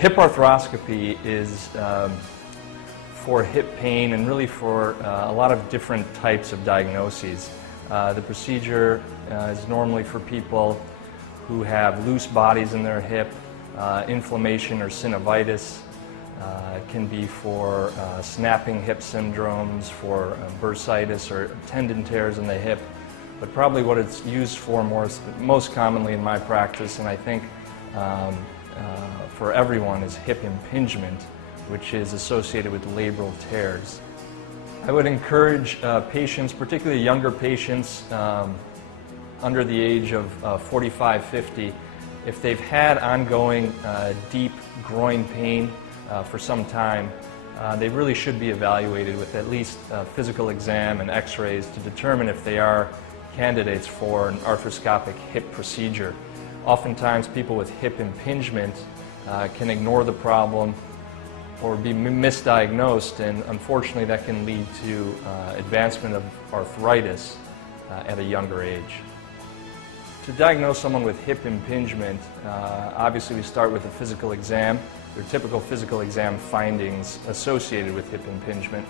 Hip arthroscopy is for hip pain and really for a lot of different types of diagnoses. The procedure is normally for people who have loose bodies in their hip, inflammation or synovitis. It can be for snapping hip syndromes, for bursitis or tendon tears in the hip. But probably what it's used for most commonly in my practice, and I think for everyone, is hip impingement, which is associated with labral tears. I would encourage patients, particularly younger patients under the age of 45, 50, if they've had ongoing deep groin pain for some time, they really should be evaluated with at least a physical exam and x-rays to determine if they are candidates for an arthroscopic hip procedure. Oftentimes people with hip impingement can ignore the problem or be misdiagnosed, and unfortunately that can lead to advancement of arthritis at a younger age. To diagnose someone with hip impingement, obviously we start with a physical exam. There are typical physical exam findings associated with hip impingement.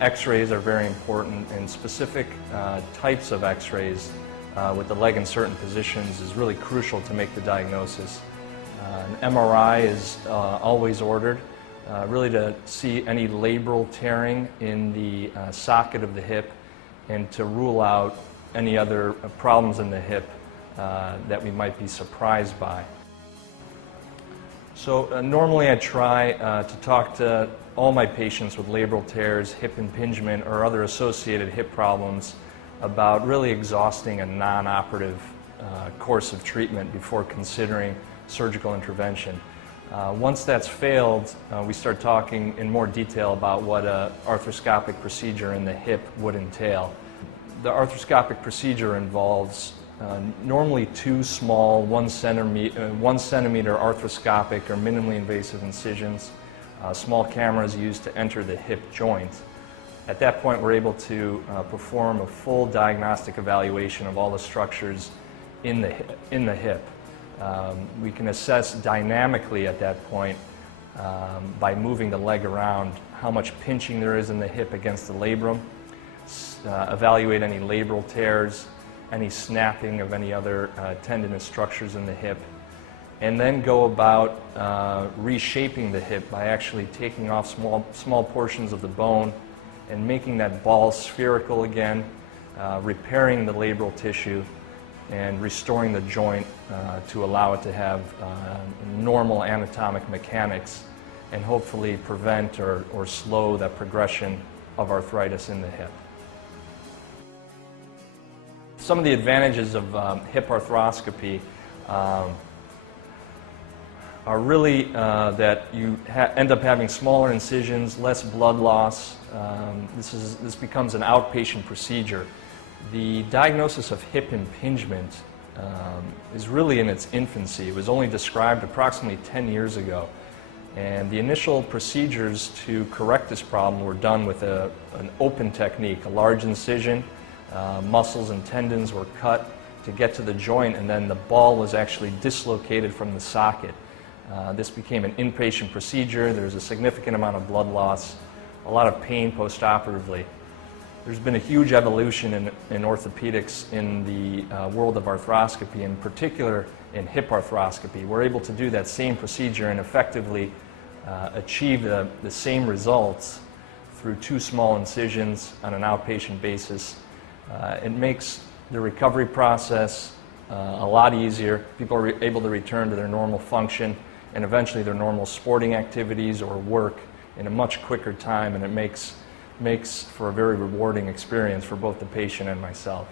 X-rays are very important, and specific types of X-rays with the leg in certain positions is really crucial to make the diagnosis. An MRI is always ordered, really to see any labral tearing in the socket of the hip and to rule out any other problems in the hip that we might be surprised by. So normally I try to talk to all my patients with labral tears, hip impingement, or other associated hip problems about really exhausting a non-operative course of treatment before considering surgical intervention. Once that's failed, we start talking in more detail about what an arthroscopic procedure in the hip would entail. The arthroscopic procedure involves normally two small 1 centimeter arthroscopic or minimally invasive incisions. Small cameras used to enter the hip joint. At that point, we're able to perform a full diagnostic evaluation of all the structures in the hip. We can assess dynamically at that point by moving the leg around how much pinching there is in the hip against the labrum, evaluate any labral tears, any snapping of any other tendinous structures in the hip, and then go about reshaping the hip by actually taking off small portions of the bone and making that ball spherical again, repairing the labral tissue, and restoring the joint to allow it to have normal anatomic mechanics and hopefully prevent or slow that progression of arthritis in the hip. Some of the advantages of hip arthroscopy are really that you end up having smaller incisions, less blood loss. This becomes an outpatient procedure. The diagnosis of hip impingement is really in its infancy. It was only described approximately 10 years ago. And the initial procedures to correct this problem were done with an open technique, a large incision. Muscles and tendons were cut to get to the joint, and then the ball was actually dislocated from the socket. This became an inpatient procedure. There's a significant amount of blood loss, a lot of pain postoperatively. There's been a huge evolution in orthopedics in the world of arthroscopy, in particular in hip arthroscopy. We're able to do that same procedure and effectively achieve the same results through two small incisions on an outpatient basis. It makes the recovery process a lot easier. People are able to return to their normal function and eventually their normal sporting activities or work in a much quicker time, and it makes for a very rewarding experience for both the patient and myself.